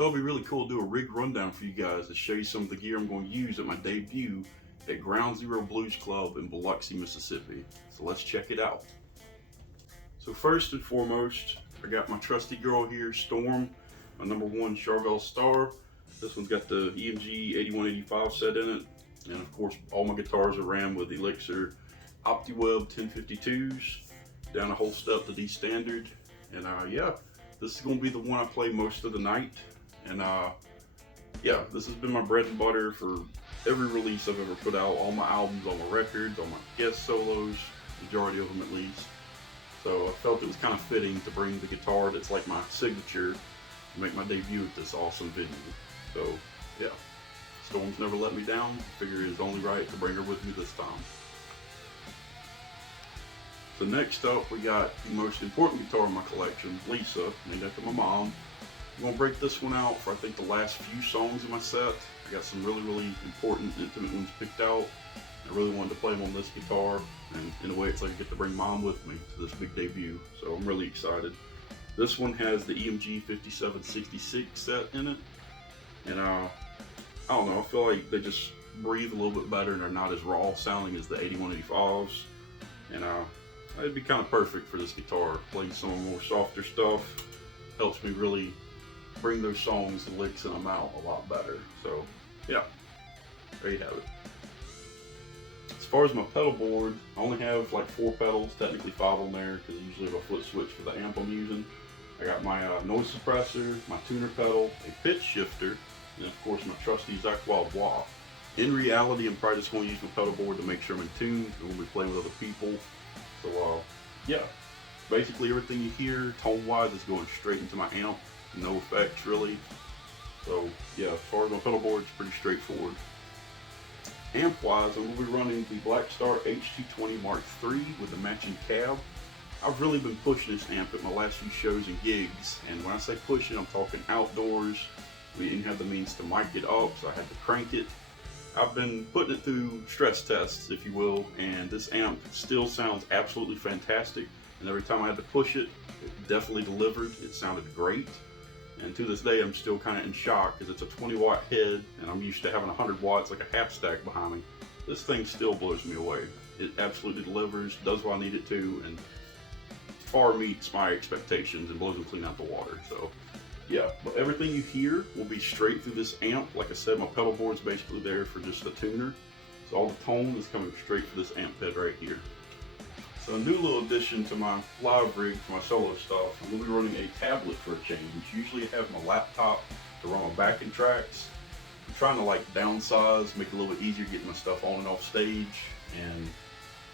thought it'd be really cool to do a rig rundown for you guys to show you some of the gear I'm going to use at my debut at Ground Zero Blues Club in Biloxi, Mississippi. So let's check it out. So first and foremost, I got my trusty girl here, Storm, my #1 Charvel Star. This one's got the EMG 8185 set in it. And of course, all my guitars are ran with Elixir OptiWeb 1052s, down a whole step to D standard. And yeah, this is going to be the one I play most of the night. And yeah, this has been my bread and butter for every release I've ever put out, all my albums, all my records, all my guest solos, majority of them at least. So I felt it was kind of fitting to bring the guitar that's like my signature to make my debut at this awesome venue. So yeah, Storm's never let me down. I figure it's only right to bring her with me this time. So next up, we got the most important guitar in my collection, Lisa, named after my mom. I'm going to break this one out for I think the last few songs in my set. I got some really important intimate ones picked out. I really wanted to play them on this guitar, and in a way it's like I get to bring mom with me to this big debut, so I'm really excited. This one has the EMG 5766 set in it, and I don't know, I feel like they just breathe a little bit better and they're not as raw sounding as the 8185s, and it'd be kind of perfect for this guitar. Playing some more softer stuff helps me really bring those songs, the licks in them out a lot better. So yeah, there you have it. As far as my pedal board, I only have like 4 pedals, technically 5 on there because I usually have a foot switch for the amp I'm using. I got my noise suppressor, my tuner pedal, a pitch shifter, and of course my trusty Zach Wild Wah. In reality, I'm probably just going to use my pedal board to make sure I'm in tune and we'll be playing with other people. So yeah, basically everything you hear tone-wise is going straight into my amp. No effects really. So yeah, as far as my pedal board, it's pretty straightforward. Amp-wise, I'm going to be running the Blackstar H220 Mark III with a matching cab. I've really been pushing this amp at my last few shows and gigs, and when I say pushing, I'm talking outdoors. We didn't have the means to mic it up, so I had to crank it. I've been putting it through stress tests, if you will, and this amp still sounds absolutely fantastic. And every time I had to push it, it definitely delivered. It sounded great. And to this day, I'm still kind of in shock because it's a 20-watt head, and I'm used to having 100 watts, like a half stack behind me. This thing still blows me away. It absolutely delivers, does what I need it to, and far meets my expectations and blows them clean out the water. So yeah, but everything you hear will be straight through this amp. Like I said, my pedal board's basically there for just the tuner. So all the tone is coming straight for this amp head right here. So a new little addition to my live rig for my solo stuff, I'm going to be running a tablet for a change. Usually I have my laptop to run my backing tracks. I'm trying to like downsize, make it a little bit easier getting my stuff on and off stage. And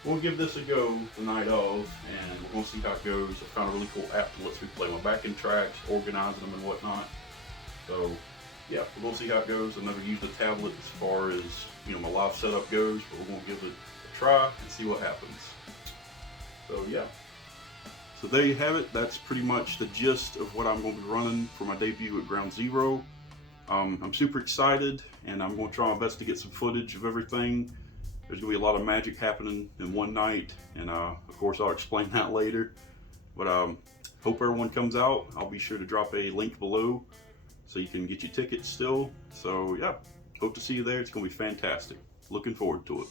we'll give this a go the night of, and we're going to see how it goes. I found a really cool app that lets me play my backing tracks, organizing them and whatnot. So yeah, we're going to see how it goes. I've never used a tablet as far as, you know, my live setup goes, but we're going to give it a try and see what happens. So yeah, so there you have it. That's pretty much the gist of what I'm going to be running for my debut at Ground Zero. I'm super excited, and I'm going to try my best to get some footage of everything. There's going to be a lot of magic happening in one night, and of course I'll explain that later. But hope everyone comes out. I'll be sure to drop a link below so you can get your tickets still. So yeah, hope to see you there. It's going to be fantastic. Looking forward to it.